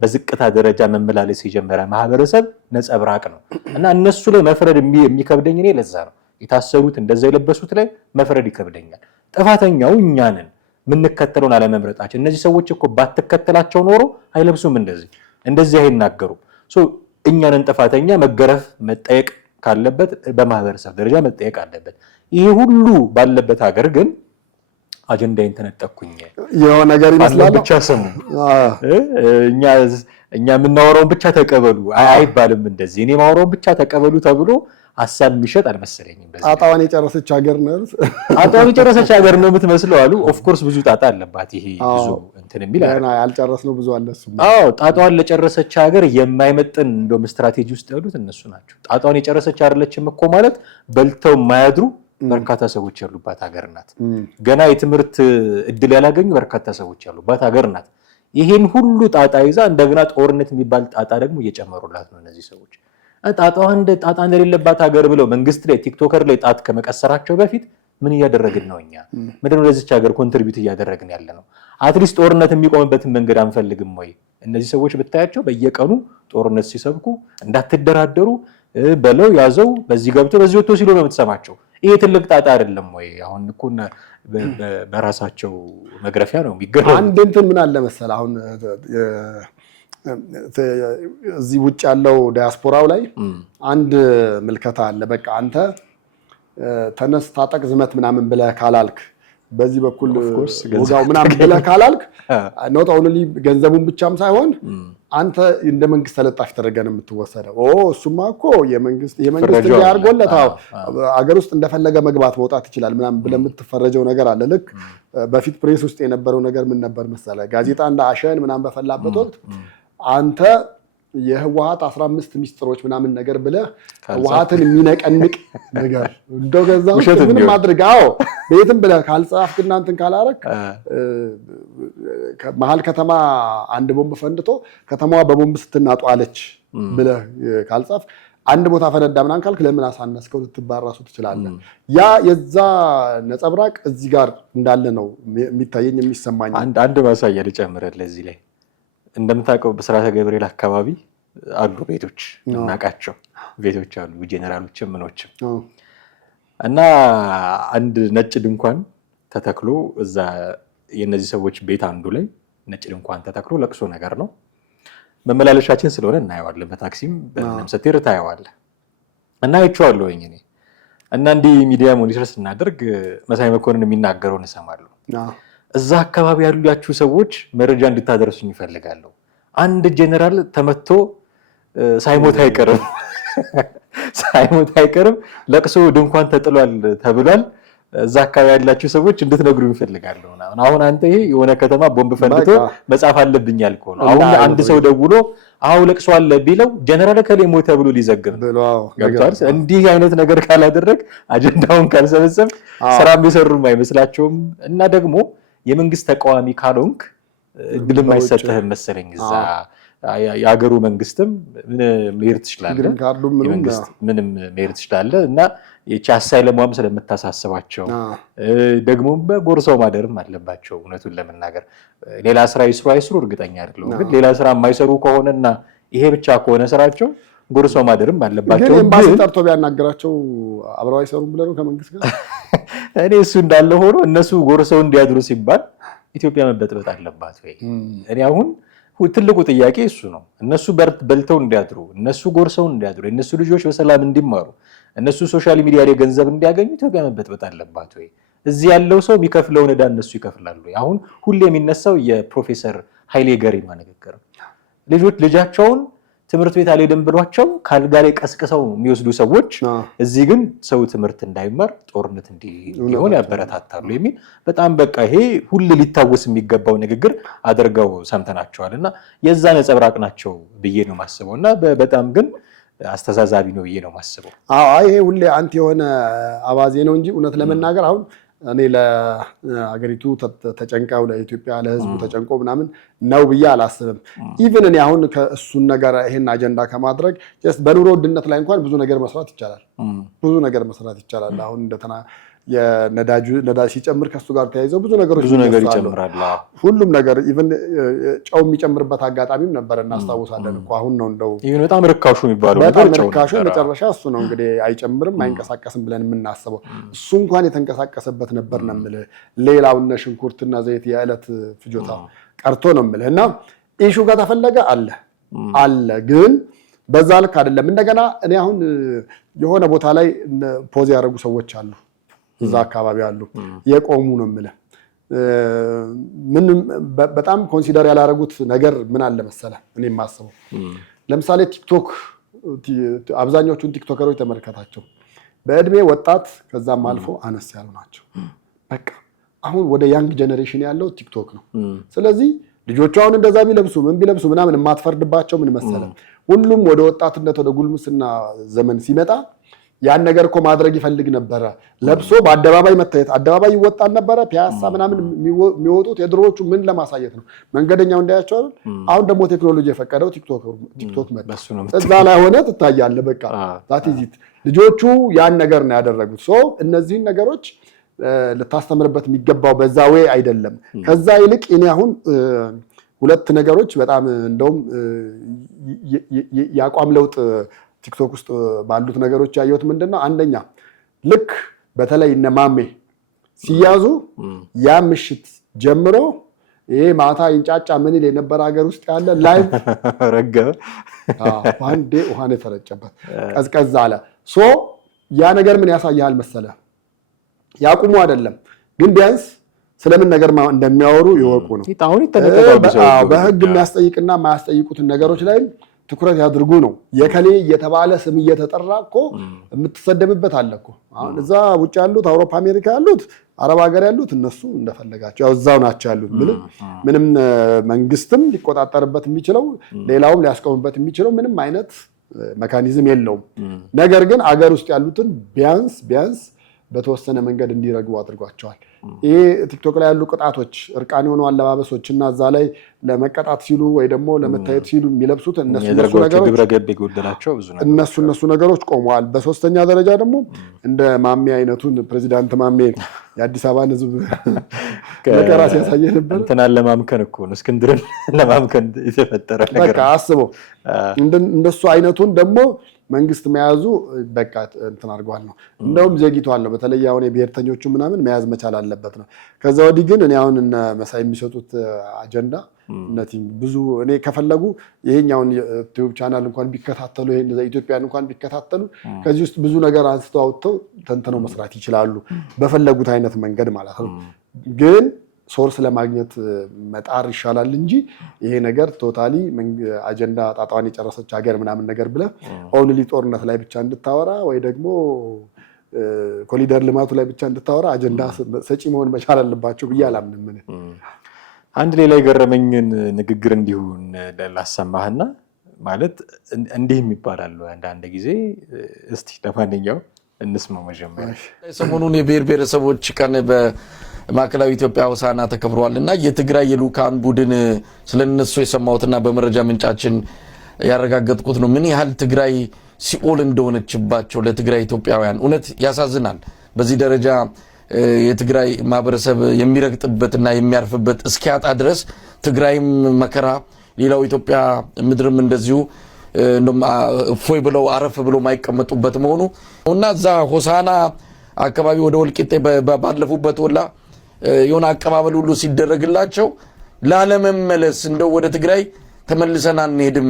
በዝቅታ ደረጃ መመላለስ የጀመረ ማህበረሰብ ነጸብራቅ ነው እና እነሱ ላይ መፍረድ የሚከብደኝ እኔ ለዛ ነው። የታሰሩት እንደዛ የለበሱት ላይ መፍረድ ይከብደኛል። ጥፋተኛው እኛ ነን፣ የምንከተለውን አለመምረጣችን። እነዚህ ሰዎች እኮ ባትከተላቸው ኖሮ አይለብሱም፣ እንደዚህ አይናገሩም። እኛንን ጥፋተኛ። መገረፍ መጠየቅ ካለበት በማህበረሰብ ደረጃ መጠየቅ አለበት። ይሄ ሁሉ ባለበት ሀገር ግን አጀንዳዬን ተነጠቅኩኝ የሆነ ነገር ይመስላል ብቻ ሰሙ እኛ የምናወራውን ብቻ ተቀበሉ አይባልም። እንደዚህ እኔ ማወራውን ብቻ ተቀበሉ ተብሎ ሀሳብ የሚሸጥ አልመሰለኝም። ጣጣዋን የጨረሰች ሀገር ነው ጣጣዋን የጨረሰች ሀገር ነው የምትመስለው አሉ። ኦፍ ኮርስ ብዙ ጣጣ አለባት። ይሄ ብዙ እንትን የሚል ያልጨረስነው ብዙ አለ እሱ። ጣጣዋን ለጨረሰች ሀገር የማይመጥን እንደውም ስትራቴጂ ውስጥ ያሉት እነሱ ናቸው። ጣጣዋን የጨረሰች አይደለችም እኮ ማለት በልተው የማያድሩ በርካታ ሰዎች ያሉባት ሀገር ናት። ገና የትምህርት እድል ያላገኙ በርካታ ሰዎች ያሉባት ሀገር ናት። ይሄን ሁሉ ጣጣ ይዛ እንደገና ጦርነት የሚባል ጣጣ ደግሞ እየጨመሩላት ነው እነዚህ ሰዎች። ጣጣ እንደሌለባት ሀገር ብለው መንግስት ላይ ቲክቶከር ላይ ጣት ከመቀሰራቸው በፊት ምን እያደረግን ነው? እኛ ምንድነው ለዚች ሀገር ኮንትሪቢዩት እያደረግን ያለ ነው? አትሊስት ጦርነት የሚቆምበትን መንገድ አንፈልግም ወይ? እነዚህ ሰዎች ብታያቸው በየቀኑ ጦርነት ሲሰብኩ እንዳትደራደሩ በለው ያዘው በዚህ ገብቶ በዚህ ወጥቶ ሲሉ ነው የምትሰማቸው። ይሄ ትልቅ ጣጣ አይደለም ወይ? አሁን እኮ በራሳቸው መግረፊያ ነው የሚገረው። አንድ እንትን ምን አለ መሰለህ አሁን እዚህ ውጭ ያለው ዲያስፖራው ላይ አንድ ምልከታ አለ። በቃ አንተ ተነስ ታጠቅ ዝመት ምናምን ብለህ ካላልክ በዚህ በኩል ወጋው ምናምን ብለህ ካላልክ ኖት ኦንሊ ገንዘቡን ብቻም ሳይሆን አንተ እንደ መንግስት ተለጣፊ ተደረገ ነው የምትወሰደው። እሱማ እኮ የመንግስት ያርጎለታው አገር ውስጥ እንደፈለገ መግባት መውጣት ይችላል ምናምን ብለህ የምትፈረጀው ነገር አለ። ልክ በፊት ፕሬስ ውስጥ የነበረው ነገር ምን ነበር መሰለህ? ጋዜጣ እንደ አሸን ምናምን በፈላበት ወቅት አንተ የህወሓት 15 ሚስጥሮች ምናምን ነገር ብለህ ህወሓትን የሚነቀንቅ ነገር እንደው ገዛው ምን ማድረግ ቤትም ብለህ ካልጻፍክ እናንተን ካላረክ መሀል ከተማ አንድ ቦምብ ፈንድቶ ከተማዋ በቦምብ ስትናጡ አለች ብለህ ካልጻፍ አንድ ቦታ ፈነዳ ምናምን ካልክ ለምን አሳነስከው ልትባራሱ ትችላለህ። ያ የዛ ነጸብራቅ እዚህ ጋር እንዳለ ነው የሚታየኝ የሚሰማኝ። አንድ ማሳያ ልጨምርልህ እዚህ ላይ እንደምታውቀው በስራተ ገብርኤል አካባቢ አሉ ቤቶች እናቃቸው ቤቶች አሉ ጄኔራሎችም ምኖችም እና አንድ ነጭ ድንኳን ተተክሎ እዛ የነዚህ ሰዎች ቤት አንዱ ላይ ነጭ ድንኳን ተተክሎ ለቅሶ ነገር ነው። መመላለሻችን ስለሆነ እናየዋለን፣ በታክሲም በምንም ስትሄድ ታየዋለህ እና አይቼዋለሁ እኔ እና እንዲህ ሚዲያ ሞኒተር ስናደርግ መሳይ መኮንን የሚናገረውን እሰማለሁ። እዛ አካባቢ ያላችሁ ሰዎች መረጃ እንድታደርሱኝ ይፈልጋሉ። አንድ ጄኔራል ተመቶ ሳይሞት አይቀርም ለቅሶ ድንኳን ተጥሏል ተብሏል። እዛ አካባቢ ያላችሁ ሰዎች እንድትነግሩኝ ይፈልጋሉ። አሁን አንተ ይሄ የሆነ ከተማ ቦምብ ፈንድቶ መጻፍ አለብኝ ያልከው ነው። አሁን አንድ ሰው ደውሎ ለቅሶ አለ ቢለው ጄኔራል ከሌ ሞተ ብሎ ሊዘግብ ገብቷል። እንዲህ አይነት ነገር ካላደረግ አጀንዳውን ካልሰበሰብ ስራ የሚሰሩም አይመስላቸውም እና ደግሞ የመንግስት ተቃዋሚ ካልሆንክ እድልም አይሰጥህም መሰለኝ። እዛ የሀገሩ መንግስትም መሄድ ትችላለህ፣ ምንም መሄድ ትችላለህ እና ይቺ አሳይለሟም ስለምታሳስባቸው ደግሞ በጎርሰው ማደርም አለባቸው። እውነቱን ለመናገር ሌላ ስራ ይስሩ አይስሩ እርግጠኛ አይደለሁም፣ ግን ሌላ ስራ የማይሰሩ ከሆነና ይሄ ብቻ ከሆነ ስራቸው ጎርሰው ማደርም አለባቸው። ግን ኤምባሲ ጠርቶ ቢያናገራቸው አብረው አይሰሩም ብለህ ነው ከመንግስት ጋር? እኔ እሱ እንዳለ ሆኖ እነሱ ጎርሰው እንዲያድሩ ሲባል ኢትዮጵያ መበጥበጥ አለባት ወይ? እኔ አሁን ትልቁ ጥያቄ እሱ ነው። እነሱ በልተው እንዲያድሩ፣ እነሱ ጎርሰው እንዲያድሩ፣ እነሱ ልጆች በሰላም እንዲማሩ፣ እነሱ ሶሻል ሚዲያ ላይ ገንዘብ እንዲያገኙ ኢትዮጵያ መበጥበጥ አለባት ወይ? እዚህ ያለው ሰው የሚከፍለውን ዕዳ እነሱ ይከፍላሉ። አሁን ሁሌ የሚነሳው የፕሮፌሰር ኃይሌ ገሪማ ንግግር ልጃቸውን ትምህርት ቤት አልሄድም ብሏቸው ካልጋ ላይ ቀስቅሰው የሚወስዱ ሰዎች እዚህ ግን ሰው ትምህርት እንዳይማር ጦርነት እንዲሆን ያበረታታሉ የሚል በጣም በቃ ይሄ ሁሉ ሊታወስ የሚገባው ንግግር አድርገው ሰምተናቸዋል እና የዛ ነጸብራቅ ናቸው ብዬ ነው የማስበው እና በጣም ግን አስተዛዛቢ ነው ብዬ ነው የማስበው። ይሄ ሁሌ አንተ የሆነ አባዜ ነው እንጂ እውነት ለመናገር አሁን እኔ ለሀገሪቱ ተጨንቀው ለኢትዮጵያ ለሕዝቡ ተጨንቆ ምናምን ነው ብዬ አላስብም። ኢቭን እኔ አሁን ከእሱን ነገር ይሄን አጀንዳ ከማድረግ ጀስት በኑሮ ውድነት ላይ እንኳን ብዙ ነገር መስራት ይቻላል። አሁን እንደተና የነዳጅ ሲጨምር ከሱ ጋር ተያይዘው ብዙ ነገር ይጨምራል። ሁሉም ነገር ኢቭን ጨው የሚጨምርበት አጋጣሚም ነበር እናስታውሳለን እኮ። አሁን ነው እንደው ይሄን በጣም ርካሹ የሚባለው ነገር ርካሹ መጨረሻ እሱ ነው እንግዲህ አይጨምርም አይንቀሳቀስም ብለን የምናስበው እሱ እንኳን የተንቀሳቀሰበት ነበር ነው የምልህ። ሌላው እነ ሽንኩርትና ዘይት የዕለት ፍጆታ ቀርቶ ነው የምልህ እና ኢሹ ጋር ተፈለገ አለ ግን በዛ ልክ አይደለም። እንደገና እኔ አሁን የሆነ ቦታ ላይ ፖዝ ያደረጉ ሰዎች አሉ እዛ አካባቢ አሉ የቆሙ ነው የምልህ። ምንም በጣም ኮንሲደር ያላረጉት ነገር ምን አለ መሰለህ እኔ የማስበው ለምሳሌ ቲክቶክ አብዛኞቹን ቲክቶከሮች ተመልከታቸው በእድሜ ወጣት ከዛም አልፎ አነስ ያሉ ናቸው። በቃ አሁን ወደ ያንግ ጀነሬሽን ያለው ቲክቶክ ነው። ስለዚህ ልጆቹ አሁን እንደዛ ቢለብሱ ምናምን የማትፈርድባቸው ምን መሰለህ ሁሉም ወደ ወጣትነት ወደ ጉልምስና ዘመን ሲመጣ ያን ነገር እኮ ማድረግ ይፈልግ ነበረ። ለብሶ በአደባባይ መታየት አደባባይ ይወጣል ነበረ። ፒያሳ ምናምን የሚወጡት የድሮዎቹ ምን ለማሳየት ነው? መንገደኛው እንዳያቸው አይደል? አሁን ደግሞ ቴክኖሎጂ የፈቀደው ቲክቶክ መጣ። እዛ ላይ ሆነ ትታያለህ። በቃ ዛቲዚት ልጆቹ ያን ነገር ነው ያደረጉት። እነዚህን ነገሮች ልታስተምርበት የሚገባው በዛ ወይ አይደለም። ከዛ ይልቅ እኔ አሁን ሁለት ነገሮች በጣም እንደውም ያቋም ለውጥ ቲክቶክ ውስጥ ባሉት ነገሮች ያየሁት ምንድነው? አንደኛ ልክ በተለይ እነ ማሜ ሲያዙ ያ ምሽት ጀምሮ ይሄ ማታ ይንጫጫ ምን ይል የነበረ ሀገር ውስጥ ያለ ላይቭ ረገበ። አንዴ ውሃን የተረጨበት ቀዝቀዝ አለ። ያ ነገር ምን ያሳያል መሰለ ያቁሙ አይደለም ግን ቢያንስ ስለምን ነገር እንደሚያወሩ ይወቁ ነው። በህግ የሚያስጠይቅና የማያስጠይቁትን ነገሮች ላይ ትኩረት ያድርጉ ነው። የከሌ እየተባለ ስም እየተጠራ እኮ የምትሰደብበት አለ እኮ። አሁን እዛ ውጭ ያሉት አውሮፓ አሜሪካ ያሉት አረብ ሀገር ያሉት እነሱ እንደፈለጋቸው ያው እዛው ናቸው ያሉት። ምንም መንግስትም ሊቆጣጠርበት የሚችለው ሌላውም ሊያስቆምበት የሚችለው ምንም አይነት ሜካኒዝም የለውም። ነገር ግን አገር ውስጥ ያሉትን ቢያንስ በተወሰነ መንገድ እንዲረግቡ አድርጓቸዋል። ይሄ ቲክቶክ ላይ ያሉ ቅጣቶች እርቃን የሆኑ አለባበሶች እና እዛ ላይ ለመቀጣት ሲሉ ወይ ደግሞ ለመታየት ሲሉ የሚለብሱት እነሱ ነገሮች ቆመዋል። በሶስተኛ ደረጃ ደግሞ እንደ ማሜ አይነቱን ፕሬዚዳንት ማሜ የአዲስ አበባን ህዝብ መከራ ሲያሳየ ነበር። እንትናን ለማምከን እኮ ነው እስክንድርን ለማምከን የተፈጠረ ነገር በቃ አስበው። እንደሱ አይነቱን ደግሞ መንግስት መያዙ በቃ እንትን አድርጓል ነው። እንደውም ዘግይቷል ነው። በተለይ አሁን የብሔርተኞቹ ምናምን መያዝ መቻል አለበት ነው። ከዛ ወዲህ ግን እኔ አሁን እነ መሳይ የሚሰጡት አጀንዳ እነዚህ ብዙ እኔ ከፈለጉ ይሄኛውን ዩቲዩብ ቻናል እንኳን ቢከታተሉ ይሄን ኢትዮጵያን እንኳን ቢከታተሉ ከዚህ ውስጥ ብዙ ነገር አንስተው አውጥተው ተንትነው መስራት ይችላሉ በፈለጉት አይነት መንገድ ማለት ነው። ግን ሶርስ ለማግኘት መጣር ይሻላል እንጂ ይሄ ነገር ቶታሊ አጀንዳ ጣጣዋን የጨረሰች ሀገር ምናምን ነገር ብለ ኦንሊ ጦርነት ላይ ብቻ እንድታወራ ወይ ደግሞ ኮሪደር ልማቱ ላይ ብቻ እንድታወራ አጀንዳ ሰጪ መሆን መቻል አለባቸው ብዬ አላምንም። አንድ ሌላ የገረመኝን ንግግር እንዲሁን ላሰማህና ማለት እንዲህ ይባላል አንዳንድ ጊዜ እስቲ ለማንኛውም እንስማው። መጀመሪያ ሰሞኑን የብሔር ብሔረሰቦች ቀን በማዕከላዊ ኢትዮጵያ ሆሳዕና ተከብሯልና የትግራይ የልኡካን ቡድን ስለነሱ የሰማሁትና በመረጃ ምንጫችን ያረጋገጥኩት ነው። ምን ያህል ትግራይ ሲኦል እንደሆነችባቸው ለትግራይ ኢትዮጵያውያን እውነት ያሳዝናል። በዚህ ደረጃ የትግራይ ማህበረሰብ የሚረግጥበትና የሚያርፍበት እስኪያጣ ድረስ ትግራይም መከራ ሌላው ኢትዮጵያ ምድርም እንደዚሁ እፎይ ብለው አረፍ ብለው ማይቀመጡበት መሆኑ እና እዛ ሆሳዕና አካባቢ ወደ ወልቂጤ ባለፉበት ወላ የሆነ አቀባበል ሁሉ ሲደረግላቸው ላለመመለስ እንደው ወደ ትግራይ ተመልሰን አንሄድም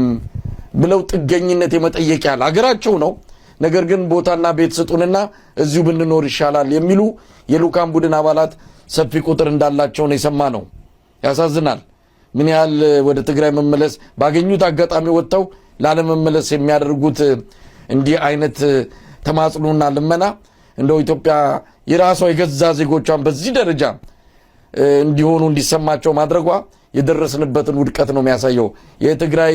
ብለው ጥገኝነት የመጠየቅ ያህል አገራቸው ነው። ነገር ግን ቦታና ቤት ስጡንና እዚሁ ብንኖር ይሻላል የሚሉ የልኡካን ቡድን አባላት ሰፊ ቁጥር እንዳላቸው ነው የሰማነው። ያሳዝናል። ምን ያህል ወደ ትግራይ መመለስ ባገኙት አጋጣሚ ወጥተው ላለመመለስ የሚያደርጉት እንዲህ አይነት ተማጽኖና ልመና እንደው ኢትዮጵያ የራሷ የገዛ ዜጎቿን በዚህ ደረጃ እንዲሆኑ እንዲሰማቸው ማድረጓ የደረስንበትን ውድቀት ነው የሚያሳየው። የትግራይ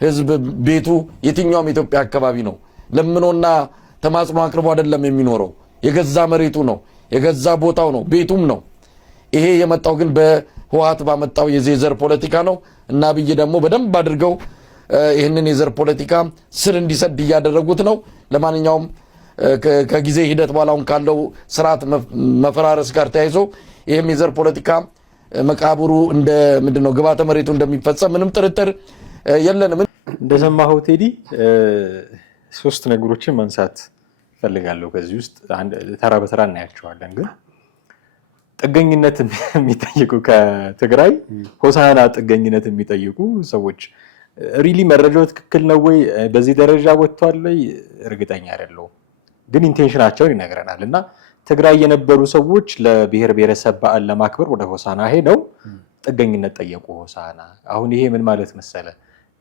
ህዝብ ቤቱ የትኛውም ኢትዮጵያ አካባቢ ነው። ለምኖና ተማጽኖ አቅርቦ አይደለም የሚኖረው። የገዛ መሬቱ ነው፣ የገዛ ቦታው ነው፣ ቤቱም ነው። ይሄ የመጣው ግን በህወሓት ባመጣው የዘር ፖለቲካ ነው እና አብይ ደግሞ በደንብ አድርገው ይህንን የዘር ፖለቲካ ስር እንዲሰድ እያደረጉት ነው። ለማንኛውም ከጊዜ ሂደት በኋላውን ካለው ስርዓት መፈራረስ ጋር ተያይዞ ይህም የዘር ፖለቲካ መቃብሩ እንደ ምንድነው ግባተ መሬቱ እንደሚፈጸም ምንም ጥርጥር የለንም። እንደሰማኸው ቴዲ ሶስት ነገሮችን ማንሳት ፈልጋለሁ። ከዚህ ውስጥ ተራ በተራ እናያቸዋለን። ግን ጥገኝነት የሚጠይቁ ከትግራይ ሆሳዕና ጥገኝነት የሚጠይቁ ሰዎች ሪሊ መረጃው ትክክል ነው ወይ በዚህ ደረጃ ወጥቷል ወይ እርግጠኛ አይደለሁም። ግን ኢንቴንሽናቸውን ይነግረናል። እና ትግራይ የነበሩ ሰዎች ለብሔር ብሔረሰብ በዓል ለማክበር ወደ ሆሳዕና ሄደው ጥገኝነት ጠየቁ። ሆሳዕና አሁን ይሄ ምን ማለት መሰለ?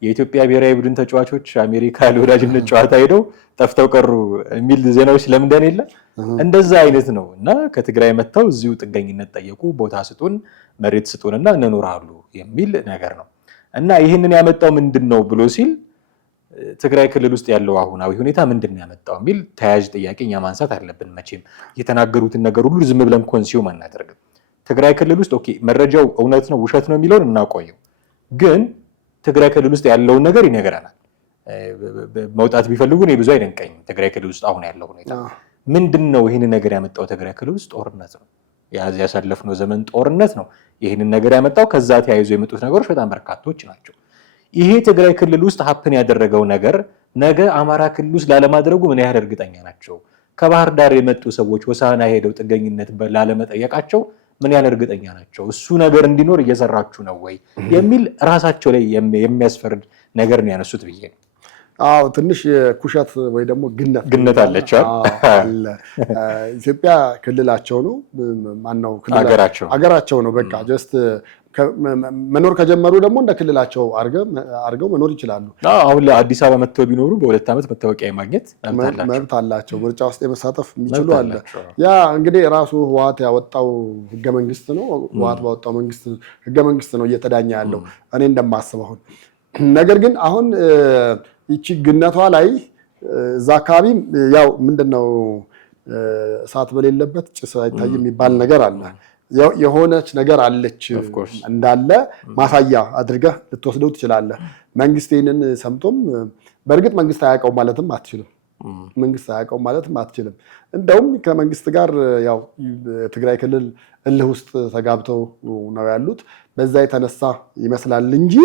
የኢትዮጵያ ብሔራዊ ቡድን ተጫዋቾች አሜሪካ ለወዳጅነት ጨዋታ ሄደው ጠፍተው ቀሩ የሚል ዜናዎች ለምንድን የለ? እንደዛ አይነት ነው። እና ከትግራይ መጥተው እዚሁ ጥገኝነት ጠየቁ። ቦታ ስጡን፣ መሬት ስጡንና እንኖራሉ የሚል ነገር ነው። እና ይህንን ያመጣው ምንድን ነው ብሎ ሲል ትግራይ ክልል ውስጥ ያለው አሁናዊ ሁኔታ ምንድን ነው ያመጣው የሚል ተያያዥ ጥያቄ እኛ ማንሳት አለብን። መቼም የተናገሩትን ነገር ሁሉ ዝም ብለን ኮንሲዩም አናደርግም። ትግራይ ክልል ውስጥ ኦኬ መረጃው እውነት ነው ውሸት ነው የሚለውን እናቆየው፣ ግን ትግራይ ክልል ውስጥ ያለውን ነገር ይነገረናል። መውጣት ቢፈልጉ እኔ ብዙ አይደንቀኝም። ትግራይ ክልል ውስጥ አሁን ያለው ሁኔታ ምንድን ነው? ይህንን ነገር ያመጣው ትግራይ ክልል ውስጥ ጦርነት ነው። ያሳለፍነው ዘመን ጦርነት ነው ይህንን ነገር ያመጣው። ከዛ ተያይዞ የመጡት ነገሮች በጣም በርካቶች ናቸው። ይሄ ትግራይ ክልል ውስጥ ሀፕን ያደረገው ነገር ነገ አማራ ክልል ውስጥ ላለማድረጉ ምን ያህል እርግጠኛ ናቸው? ከባህር ዳር የመጡ ሰዎች ሆሳዕና ሄደው ጥገኝነት ላለመጠየቃቸው ምን ያህል እርግጠኛ ናቸው? እሱ ነገር እንዲኖር እየሰራችሁ ነው ወይ የሚል ራሳቸው ላይ የሚያስፈርድ ነገር ነው ያነሱት ብዬ ነው። አዎ ትንሽ ኩሸት ወይ ደግሞ ግነት አለች አለ። ኢትዮጵያ ክልላቸው ነው ማነው አገራቸው ነው። በቃ ጀስት መኖር ከጀመሩ ደግሞ እንደ ክልላቸው አርገው መኖር ይችላሉ። አሁን ለአዲስ አበባ መጥተው ቢኖሩ በ2 ዓመት መታወቂያ የማግኘት መብት አላቸው። ምርጫ ውስጥ የመሳተፍ የሚችሉ አለ። ያ እንግዲህ ራሱ ህወሓት ያወጣው ህገ መንግስት ነው። ህወሓት ባወጣው ህገ መንግስት ነው እየተዳኘ ያለው እኔ እንደማስበው አሁን። ነገር ግን አሁን ይቺ ግነቷ ላይ እዛ አካባቢ ያው ምንድነው እሳት በሌለበት ጭስ አይታይም የሚባል ነገር አለ። የሆነች ነገር አለች እንዳለ ማሳያ አድርገህ ልትወስደው ትችላለህ። መንግስት ይህንን ሰምቶም በእርግጥ መንግስት አያውቀውም ማለትም አትችልም። እንደውም ከመንግስት ጋር ያው ትግራይ ክልል እልህ ውስጥ ተጋብተው ነው ያሉት። በዛ የተነሳ ይመስላል እንጂ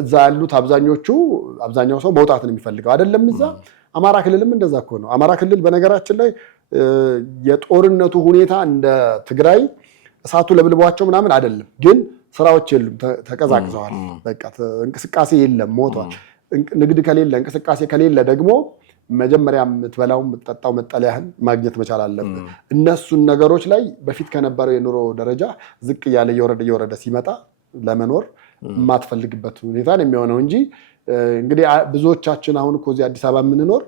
እዛ ያሉት አብዛኛው ሰው መውጣት ነው የሚፈልገው አይደለም። እዛ አማራ ክልልም እንደዛ እኮ ነው። አማራ ክልል በነገራችን ላይ የጦርነቱ ሁኔታ እንደ ትግራይ እሳቱ ለብልቧቸው ምናምን አይደለም፣ ግን ስራዎች የሉም፣ ተቀዛቅዘዋል። በቃ እንቅስቃሴ የለም፣ ሞቷል። ንግድ ከሌለ እንቅስቃሴ ከሌለ ደግሞ መጀመሪያ የምትበላው የምትጠጣው መጠለያህን ማግኘት መቻል አለብህ። እነሱን ነገሮች ላይ በፊት ከነበረው የኑሮ ደረጃ ዝቅ እያለ እየወረደ ሲመጣ ለመኖር የማትፈልግበት ሁኔታ ነው የሚሆነው እንጂ እንግዲህ ብዙዎቻችን አሁን እኮ እዚህ አዲስ አበባ የምንኖር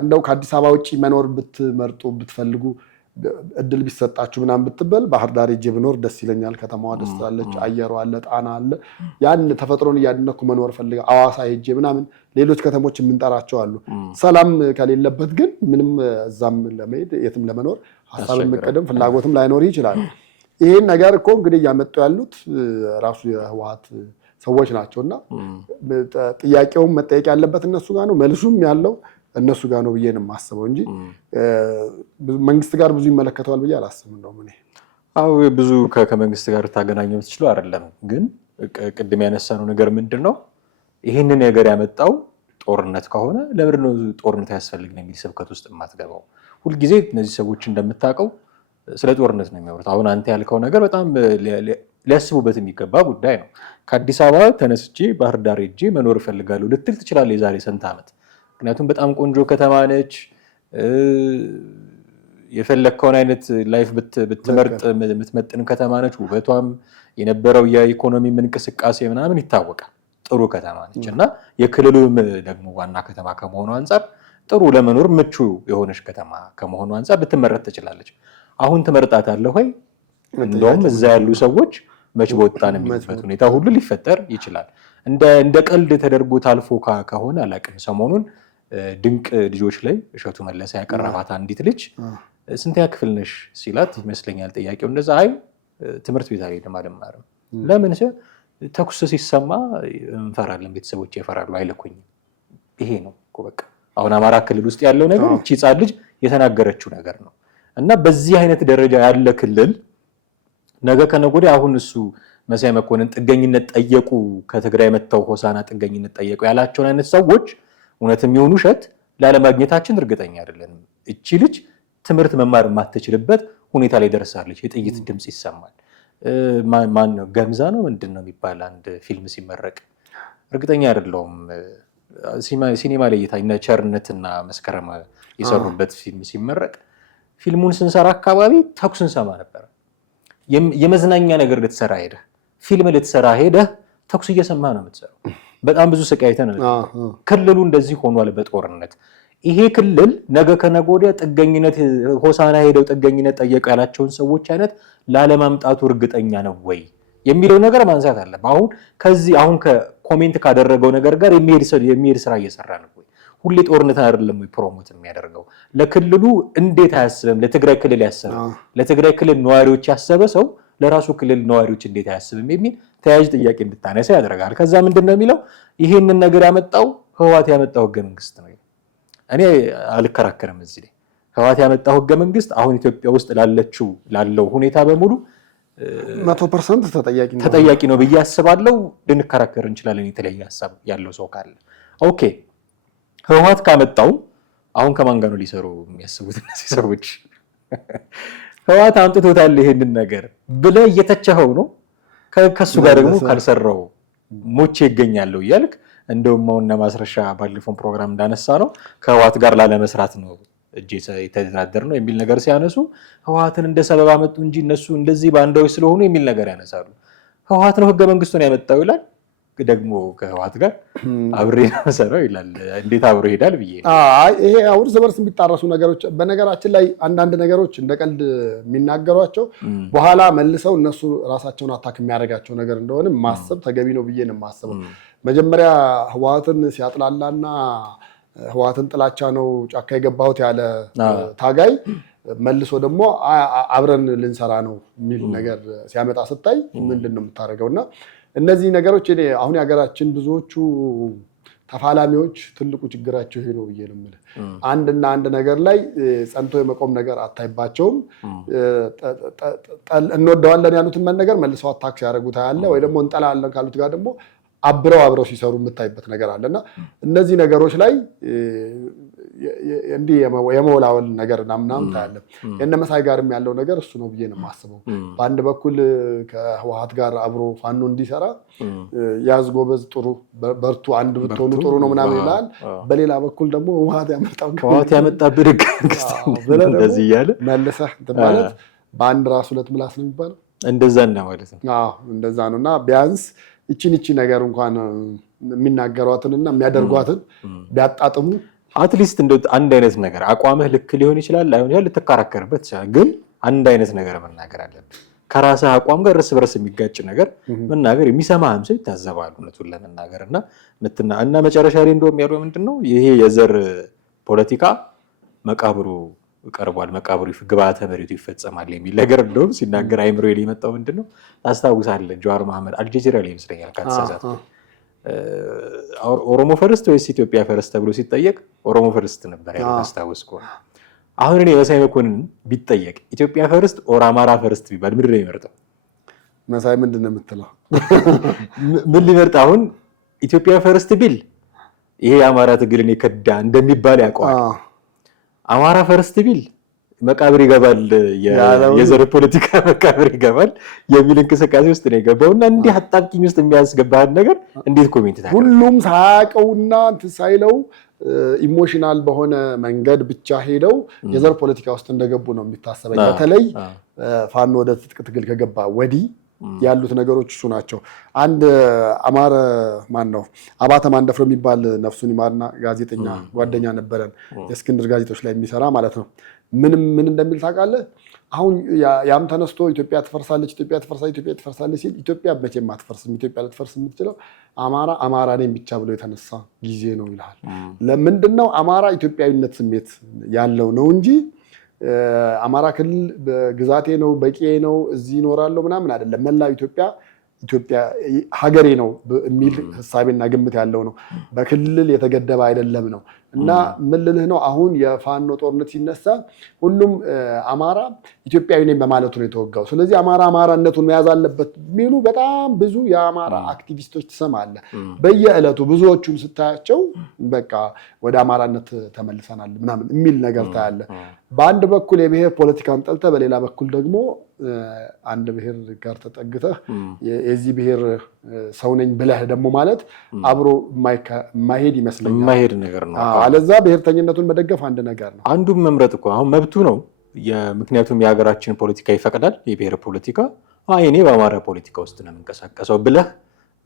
እንደው ከአዲስ አበባ ውጭ መኖር ብትመርጡ ብትፈልጉ እድል ቢሰጣችሁ ምናምን ብትበል ባህር ዳር ሄጄ ብኖር ደስ ይለኛል። ከተማዋ ደስ ትላለች፣ አየሯ አለ፣ ጣና አለ። ያን ተፈጥሮን እያደነኩ መኖር ፈልጋ አዋሳ ሄጄ ምናምን ሌሎች ከተሞች የምንጠራቸው አሉ። ሰላም ከሌለበት ግን ምንም እዛም ለመሄድ የትም ለመኖር ሀሳብን መቀደም ፍላጎትም ላይኖር ይችላል። ይሄን ነገር እኮ እንግዲህ እያመጡ ያሉት ራሱ የህወሓት ሰዎች ናቸውና ጥያቄውን መጠየቅ ያለበት እነሱ ጋር ነው፣ መልሱም ያለው እነሱ ጋር ነው ብዬ ነው የማስበው እንጂ መንግስት ጋር ብዙ ይመለከተዋል ብዬ አላስብም ነው እኔ። አዎ ብዙ ከመንግስት ጋር ታገናኘው ትችሉ አይደለም። ግን ቅድም ያነሳነው ነገር ምንድነው ይሄንን ነገር ያመጣው ጦርነት ከሆነ ለምንድን ነው ጦርነት ያስፈልግ ነው የሚል ስብከት ውስጥ የማትገባው? ሁልጊዜ እነዚህ ሰዎች እንደምታውቀው ስለ ጦርነት ነው የሚያወሩት። አሁን አንተ ያልከው ነገር በጣም ሊያስቡበት የሚገባ ጉዳይ ነው። ከአዲስ አበባ ተነስቼ ባህር ዳር ሄጄ መኖር እፈልጋለሁ ልትል ትችላለህ የዛሬ ስንት ዓመት። ምክንያቱም በጣም ቆንጆ ከተማ ነች። የፈለግከውን አይነት ላይፍ ብትመርጥ የምትመጥን ከተማ ነች። ውበቷም የነበረው የኢኮኖሚ እንቅስቃሴ ምናምን ይታወቃል። ጥሩ ከተማ ነች እና የክልሉም ደግሞ ዋና ከተማ ከመሆኑ አንጻር ጥሩ ለመኖር ምቹ የሆነች ከተማ ከመሆኑ አንጻር ልትመረጥ ትችላለች። አሁን ትመርጣታለህ ወይ? እንደውም እዛ ያሉ ሰዎች መች በወጣን የሚሉበት ሁኔታ ሁሉ ሊፈጠር ይችላል። እንደ ቀልድ ተደርጎ ታልፎ ከሆነ አላውቅም። ሰሞኑን ድንቅ ልጆች ላይ እሸቱ መለሰ ያቀረባት አንዲት ልጅ ስንተኛ ክፍል ነሽ ሲላት ይመስለኛል ጥያቄው እንደዛ፣ አይ ትምህርት ቤት አልሄድም አልማርም። ለምን ሲል ተኩስ ሲሰማ እንፈራለን፣ ቤተሰቦች ይፈራሉ፣ አይልኩኝም። ይሄ ነው እኮ በቃ አሁን አማራ ክልል ውስጥ ያለው ነገር። እቺ ሕፃን ልጅ የተናገረችው ነገር ነው። እና በዚህ አይነት ደረጃ ያለ ክልል ነገ ከነገ ወዲያ አሁን እሱ መሳይ መኮንን ጥገኝነት ጠየቁ፣ ከትግራይ መጥተው ሆሳና ጥገኝነት ጠየቁ ያላቸውን አይነት ሰዎች እውነት የሚሆኑ ውሸት ላለማግኘታችን እርግጠኛ አይደለንም። እቺ ልጅ ትምህርት መማር የማትችልበት ሁኔታ ላይ ደርሳለች። የጥይት ድምፅ ይሰማል። ማን ነው ገምዛ ነው ምንድን ነው የሚባል አንድ ፊልም ሲመረቅ እርግጠኛ አይደለሁም። ሲኔማ ላይ እነ ቸርነትና መስከረም የሰሩበት ፊልም ሲመረቅ ፊልሙን ስንሰራ አካባቢ ተኩስ እንሰማ ነበር። የመዝናኛ ነገር ልትሰራ ሄደህ ፊልም ልትሰራ ሄደህ ተኩስ እየሰማ ነው የምትሰራው። በጣም ብዙ ስቃይተን ክልሉ እንደዚህ ሆኗል በጦርነት። ይሄ ክልል ነገ ከነገ ወዲያ ጥገኝነት ሆሳና ሄደው ጥገኝነት ጠየቁ ያላቸውን ሰዎች አይነት ላለማምጣቱ እርግጠኛ ነው ወይ የሚለው ነገር ማንሳት አለብህ። አሁን ከኮሜንት ካደረገው ነገር ጋር የሚሄድ ስራ እየሰራ ነው ወይ? ሁሌ ጦርነት አይደለም ወይ ፕሮሞት የሚያደርገው? ለክልሉ እንዴት አያስብም? ለትግራይ ክልል ያሰበ ለትግራይ ክልል ነዋሪዎች ያሰበ ሰው ለራሱ ክልል ነዋሪዎች እንዴት አያስብም የሚል ተያያዥ ጥያቄ እንድታነሳ ያደርጋል። ከዛ ምንድነው የሚለው ይሄንን ነገር ያመጣው ህወሓት ያመጣው ህገ መንግስት ነው። እኔ አልከራከርም እዚህ ላይ። ህወሓት ያመጣው ህገ መንግስት አሁን ኢትዮጵያ ውስጥ ላለው ሁኔታ በሙሉ 100% ተጠያቂ ነው ብዬ አስባለሁ። ልንከራከር እንችላለን የተለየ ሀሳብ ያለው ሰው ካለ። ኦኬ ህወሓት ካመጣው አሁን ከማን ጋር ነው ሊሰሩ የሚያስቡት እነዚህ ሰዎች? ህወሓት አምጥቶታል ይሄንን ነገር ብለህ እየተቸኸው ነው። ከሱ ጋር ደግሞ ካልሰራው ሞቼ ይገኛለሁ እያልክ እንደውም አሁን ማስረሻ ባለፈው ፕሮግራም እንዳነሳ ነው ከህወሓት ጋር ላለመስራት ነው እጄ የተደራደር ነው የሚል ነገር ሲያነሱ ህወሓትን እንደ ሰበብ አመጡ እንጂ እነሱ እንደዚህ ባንዳዎች ስለሆኑ የሚል ነገር ያነሳሉ። ህወሓት ነው ህገ መንግስቱን ያመጣው ይላል። ደግሞ ከህወሓት ጋር አብሬ መሰራው ይላል። እንዴት አብሮ ይሄዳል ብዬ ይሄ አሁን ዘበርስ የሚጣረሱ ነገሮች በነገራችን ላይ አንዳንድ ነገሮች እንደ ቀልድ የሚናገሯቸው በኋላ መልሰው እነሱ ራሳቸውን አታክ የሚያደርጋቸው ነገር እንደሆነ ማሰብ ተገቢ ነው ብዬ ነው የማስበው። መጀመሪያ ህወሓትን ሲያጥላላና ህወሓትን ጥላቻ ነው ጫካ የገባሁት ያለ ታጋይ መልሶ ደግሞ አብረን ልንሰራ ነው የሚል ነገር ሲያመጣ ስታይ ምንድን ነው የምታደርገውና እነዚህ ነገሮች እኔ አሁን የሀገራችን ብዙዎቹ ተፋላሚዎች ትልቁ ችግራቸው ይሄ ነው ብዬ ነው የምልህ። አንድና አንድ ነገር ላይ ጸንቶ የመቆም ነገር አታይባቸውም። እንወደዋለን ያሉትን ነገር መልሰው አታክ ሲያደርጉት ያለ ወይ ደግሞ እንጠላለን ካሉት ጋር ደግሞ አብረው ሲሰሩ የምታይበት ነገር አለና እነዚህ ነገሮች ላይ እንዲህ የመወላወል ነገር ምናምን ታያለህ። የነመሳይ ጋርም ያለው ነገር እሱ ነው ብዬ ነው የማስበው። በአንድ በኩል ከህወሓት ጋር አብሮ ፋኖ እንዲሰራ ያዝ ጎበዝ፣ ጥሩ በርቱ፣ አንድ ብትሆኑ ጥሩ ነው ምናምን ይላል። በሌላ በኩል ደግሞ ህወሓት ያመጣብህ እንደዚህ እያለ መልሰህ እንትን ማለት በአንድ ራስ ሁለት ምላስ ነው የሚባለው። እንደዛ ነው ማለት ነው። እንደዛ ነው እና ቢያንስ እቺ ነገር እንኳን የሚናገሯትንና የሚያደርጓትን ቢያጣጥሙ አትሊስት እንደ አንድ አይነት ነገር አቋምህ ልክ ሊሆን ይችላል ላይሆን ይችላል ልትከራከርበት ይችላል፣ ግን አንድ አይነት ነገር መናገር አለብህ። ከራስህ አቋም ጋር እርስ በርስ የሚጋጭ ነገር መናገር የሚሰማህም ሰው ይታዘባል እውነቱን ለመናገር እና መጨረሻ ላይ እንደውም ያለው ምንድነው ይሄ የዘር ፖለቲካ መቃብሩ ቀርቧል፣ መቃብሩ ግብዓተ መሬቱ ይፈጸማል የሚል ነገር እንደውም ሲናገር አይምሮ ላይ የመጣው ምንድነው ታስታውሳለህ? ጀዋር መሐመድ አልጀዚራ ላይ ይመስለኛል ካልተሳሳትኩ ኦሮሞ ፈርስት ወይስ ኢትዮጵያ ፈርስት ተብሎ ሲጠየቅ ኦሮሞ ፈርስት ነበር ያለው ታስታውስኩ። አሁን እኔ መሳይ መኮንን ቢጠየቅ ኢትዮጵያ ፈርስት ኦር አማራ ፈርስት ቢባል ምንድን ነው የሚመርጠው? መሳይ ምንድን ነው የምትለው? ምን ሊመርጥ? አሁን ኢትዮጵያ ፈርስት ቢል ይሄ የአማራ ትግልን የከዳ እንደሚባል ያውቀዋል። አማራ ፈርስት ቢል መቃብር ይገባል፣ የዘር ፖለቲካ መቃብር ይገባል የሚል እንቅስቃሴ ውስጥ ነው የገባውና እንዲህ አጣብቂኝ ውስጥ የሚያስገባህን ነገር እንዴት ኮሜንት ታደርጋለህ? ሁሉም ሳያውቀውና እንትን ሳይለው ኢሞሽናል በሆነ መንገድ ብቻ ሄደው የዘር ፖለቲካ ውስጥ እንደገቡ ነው የሚታሰበኝ። በተለይ ፋኖ ወደ ትጥቅ ትግል ከገባ ወዲህ ያሉት ነገሮች እሱ ናቸው። አንድ አማረ አባተ ማንደፍሮ የሚባል ነፍሱን ይማርና ጋዜጠኛ ጓደኛ ነበረን፣ የእስክንድር ጋዜጦች ላይ የሚሰራ ማለት ነው። ምን እንደሚል ታውቃለህ? አሁን ያም ተነስቶ ኢትዮጵያ ትፈርሳለች ሲል ኢትዮጵያ መቼም አትፈርስም፣ ኢትዮጵያ ልትፈርስ የምትችለው አማራ ነኝ ብቻ ብሎ የተነሳ ጊዜ ነው ይልሃል። ለምንድነው? አማራ ኢትዮጵያዊነት ስሜት ያለው ነው እንጂ አማራ ክልል ግዛቴ ነው በቂ ነው እዚህ እኖራለሁ ምናምን አይደለም። መላው ኢትዮጵያ ሀገሬ ነው የሚል ሐሳቤና ግምት ያለው ነው። በክልል የተገደበ አይደለም ነው። እና ምን ልልህ ነው አሁን የፋኖ ጦርነት ሲነሳ ሁሉም አማራ ኢትዮጵያዊ ነኝ በማለቱ ነው የተወጋው። ስለዚህ አማራነቱን መያዝ አለበት የሚሉ በጣም ብዙ የአማራ አክቲቪስቶች ትሰማለህ በየዕለቱ። ብዙዎቹን ስታያቸው በቃ ወደ አማራነት ተመልሰናል ምናምን የሚል ነገር ታያለህ። በአንድ በኩል የብሔር ፖለቲካን ጠልተህ፣ በሌላ በኩል ደግሞ አንድ ብሔር ጋር ተጠግተህ የዚህ ብሔር ሰው ነኝ ብለህ ደግሞ ማለት አብሮ የማይሄድ ይመስለኛል። የማይሄድ ነገር ነው። አለዛ ብሔርተኝነቱን መደገፍ አንድ ነገር ነው። አንዱን መምረጥ እኮ አሁን መብቱ ነው። ምክንያቱም የሀገራችን ፖለቲካ ይፈቅዳል። የብሔር ፖለቲካ እኔ በአማራ ፖለቲካ ውስጥ ነው የምንቀሳቀሰው ብለህ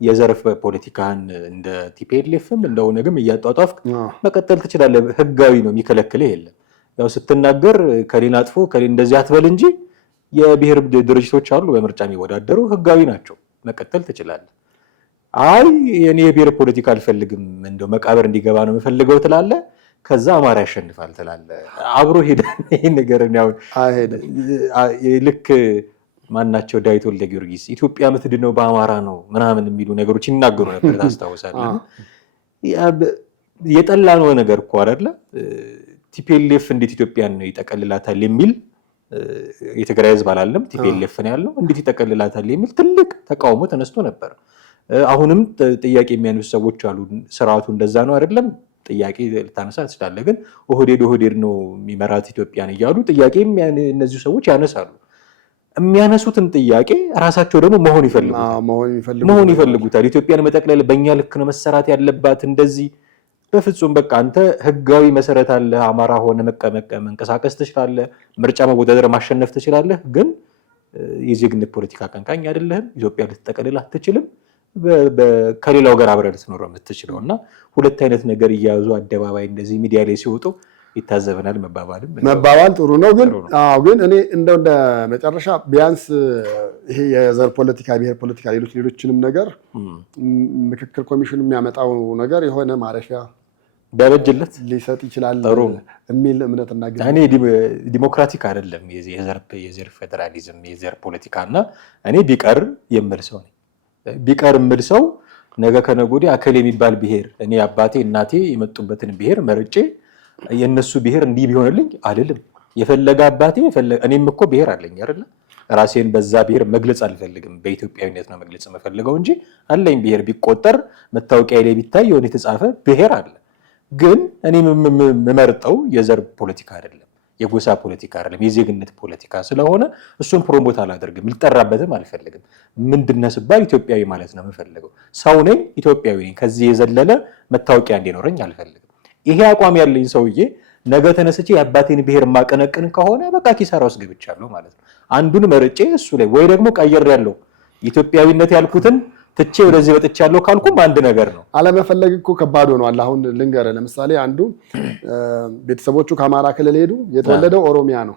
የዘርፍ ፖለቲካን እንደ ቲፒኤልኤፍም እንደ ኦነግም እያጧጧፍክ መቀጠል ትችላለህ። ህጋዊ ነው፣ የሚከለክልህ የለም። ያው ስትናገር ከሌን አጥፎ ከሌን እንደዚህ አትበል እንጂ የብሔር ድርጅቶች አሉ በምርጫ የሚወዳደሩ ህጋዊ ናቸው፣ መቀጠል ትችላለህ። አይ እኔ የብሔር ፖለቲካ አልፈልግም እንደው መቃብር እንዲገባ ነው የምፈልገው ትላለህ። ከዛ አማራ ያሸንፋል ትላለህ። አብሮ ሄደን ይሄን ነገር ነው ልክ ማናቸው ዳዊት ወልደ ጊዮርጊስ ኢትዮጵያ ምትድነው በአማራ ነው ምናምን የሚሉ ነገሮች ይናገሩ ነበር ታስታውሳለህ። የጠላ ነው ነገር እኮ አይደለ ቲፒኤልኤፍ እንዴት ኢትዮጵያን ነው ይጠቀልላታል የሚል የትግራይ ህዝብ አላለም ቲፒኤልኤፍ ነው ያለው እንዴት ይጠቀልላታል የሚል ትልቅ ተቃውሞ ተነስቶ ነበር። አሁንም ጥያቄ የሚያነሱ ሰዎች አሉ። ስርዓቱ እንደዛ ነው አይደለም ጥያቄ ልታነሳ ትችላለህ። ግን ኦህዴድ ነው የሚመራት ኢትዮጵያን እያሉ ጥያቄ እነዚህ ሰዎች ያነሳሉ። የሚያነሱትን ጥያቄ ራሳቸው ደግሞ መሆን ይፈልጉታል። ኢትዮጵያን መጠቅለል በእኛ ልክ ነው መሰራት ያለባት እንደዚህ በፍጹም በቃ አንተ ህጋዊ መሰረት አለ አማራ ሆነ መንቀሳቀስ ትችላለህ፣ ምርጫ መወዳደር ማሸነፍ ትችላለህ፣ ግን የዜግነት ፖለቲካ አቀንቃኝ አይደለህም፣ ኢትዮጵያ ልትጠቀልል አትችልም፣ ከሌላው ጋር አብረህ ልትኖር የምትችለው እና ሁለት አይነት ነገር እያያዙ አደባባይ እንደዚህ ሚዲያ ላይ ሲወጡ ይታዘበናል መባባል ጥሩ ነው። ግን እኔ እንደው እንደ መጨረሻ ቢያንስ ይሄ የዘር ፖለቲካ ብሔር ፖለቲካ ሌሎችንም ነገር ምክክር ኮሚሽኑ የሚያመጣው ነገር የሆነ ማረፊያ ቢያበጅለት ሊሰጥ ይችላል የሚል እምነትና እኔ ዲሞክራቲክ አይደለም የዘር ፌደራሊዝም የዘር ፖለቲካ እና እኔ ቢቀር የምል ሰው ነገ ከነገ ወዲያ አከል የሚባል ብሔር እኔ አባቴ እናቴ የመጡበትን ብሔር መርጬ የነሱ ብሔር እንዲህ ቢሆንልኝ አይደለም የፈለገ አባቴ እኔም እኮ ብሔር አለኝ አይደል ራሴን በዛ ብሔር መግለጽ አልፈልግም በኢትዮጵያዊነት ነው መግለጽ የምፈልገው እንጂ አለኝ ብሔር ቢቆጠር መታወቂያ ላይ ቢታይ የሆነ የተጻፈ ብሔር አለ ግን እኔ የምመርጠው የዘር ፖለቲካ አይደለም የጎሳ ፖለቲካ አይደለም የዜግነት ፖለቲካ ስለሆነ እሱን ፕሮሞት አላደርግም ልጠራበትም አልፈልግም ምንድነው ሲባል ኢትዮጵያዊ ማለት ነው የምፈልገው ሰው ነኝ ኢትዮጵያዊ ነኝ ከዚህ የዘለለ መታወቂያ እንዲኖረኝ አልፈልግም ይሄ አቋም ያለኝ ሰውዬ ነገ ተነስቼ የአባቴን ብሔር ማቀነቅን ከሆነ በቃ ኪሳራ ውስጥ ገብቻለሁ ማለት ነው አንዱን መርጬ እሱ ላይ ወይ ደግሞ ቀየር ያለው ኢትዮጵያዊነት ያልኩትን ትቼ ወደዚህ ወጥቻለሁ ካልኩም አንድ ነገር ነው አለመፈለግ እኮ ከባድ ሆኗል አሁን ልንገርህ ለምሳሌ አንዱ ቤተሰቦቹ ከአማራ ክልል ሄዱ የተወለደው ኦሮሚያ ነው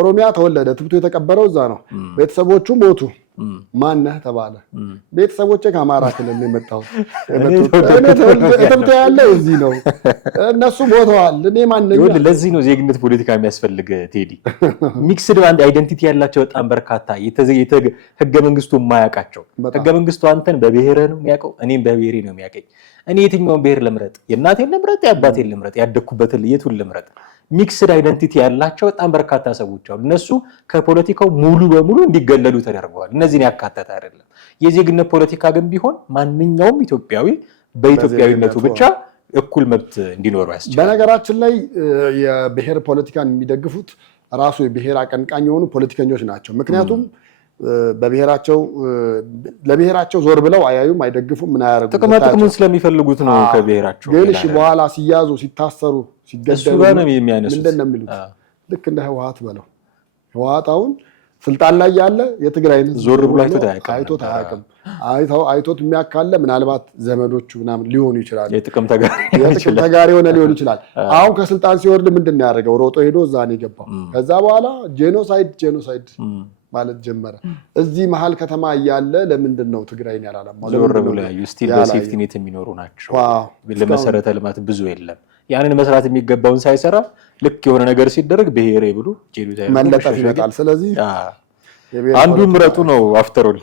ኦሮሚያ ተወለደ ትብቱ የተቀበረው እዛ ነው ቤተሰቦቹ ሞቱ ማነህ ተባለ ቤተሰቦቼ ከአማራ ክልል ነው የመጣው ትብቱ ያለው እዚህ ነው እነሱ ሞተዋል እኔ ማንነኝ ለዚህ ነው ዜግነት ፖለቲካ የሚያስፈልግ ቴዲ ሚክስድ አንድ አይደንቲቲ ያላቸው በጣም በርካታ ህገ መንግስቱ የማያውቃቸው ህገ መንግስቱ አንተን በብሔርህ ነው የሚያውቀው እኔም በብሔሬ ነው የሚያውቀኝ እኔ የትኛውን ብሔር ልምረጥ የእናቴን ልምረጥ የአባቴን ልምረጥ ያደኩበትን የቱን ልምረጥ ሚክስድ አይደንቲቲ ያላቸው በጣም በርካታ ሰዎች አሉ እነሱ ከፖለቲካው ሙሉ በሙሉ እንዲገለሉ ተደርገዋል እነዚህን ያካተተ አይደለም የዜግነት ፖለቲካ ግን ቢሆን ማንኛውም ኢትዮጵያዊ በኢትዮጵያዊነቱ ብቻ እኩል መብት እንዲኖረው ያስችላል በነገራችን ላይ የብሔር ፖለቲካን የሚደግፉት ራሱ የብሔር አቀንቃኝ የሆኑ ፖለቲከኞች ናቸው ምክንያቱም ለብሔራቸው ዞር ብለው አያዩም አይደግፉም ምን ያደርጉ ጥቅሙን ስለሚፈልጉት ነው ከብሔራቸው ግን እሺ በኋላ ሲያዙ ሲታሰሩ ሲገደሉ ምንድን ነው የሚሉት ልክ እንደ ህወሓት በለው ህወሓታውን ስልጣን ላይ ያለ የትግራይን ዞር ብሎ አይቶት የሚያካለ ምናልባት ዘመዶቹ ምናምን ሊሆኑ ይችላል የጥቅም ተጋሪ ሆነ ሊሆን ይችላል አሁን ከስልጣን ሲወርድ ምንድን ነው ያደረገው ሮጦ ሄዶ እዛ ነው የገባው ከዛ በኋላ ጄኖሳይድ ማለት ጀመረ እዚህ መሃል ከተማ እያለ ለምንድን ነው ትግራይን ያላላማው ዞር ብሎ ያዩ ስቲል በሴፍቲ ኔት የሚኖሩ ናቸው ለመሰረተ ልማት ብዙ የለም ያንን መስራት የሚገባውን ሳይሰራ ልክ የሆነ ነገር ሲደረግ ብሔሬ ብሎ መለጠፍ ይመጣል ስለዚህ አንዱን ምረጡ ነው አፍተሮል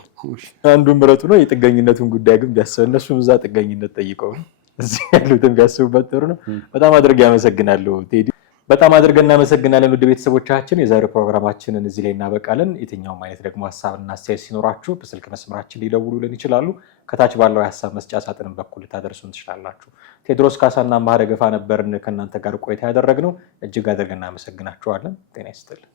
አንዱን ምረጡ ነው የጥገኝነቱን ጉዳይ ግን ቢያስብ እነሱም እዛ ጥገኝነት ጠይቀው እዚህ ያሉትን ቢያስቡበት ጥሩ ነው በጣም አድርጌ አመሰግናለሁ ቴዲ በጣም አድርገን እናመሰግናለን ውድ ቤተሰቦቻችን የዛሬው ፕሮግራማችንን እዚህ ላይ እናበቃለን የትኛውም አይነት ደግሞ ሐሳብና አስተያየት ሲኖራችሁ በስልክ መስመራችን ሊደውሉልን ይችላሉ ከታች ባለው የሐሳብ መስጫ ሳጥን በኩል ታደርሱን ትችላላችሁ ቴድሮስ ካሳና ማህደገፋ ነበርን ከእናንተ ጋር ቆይታ ያደረግነው እጅግ አድርገን እናመሰግናችኋለን ጤና ይስጥልን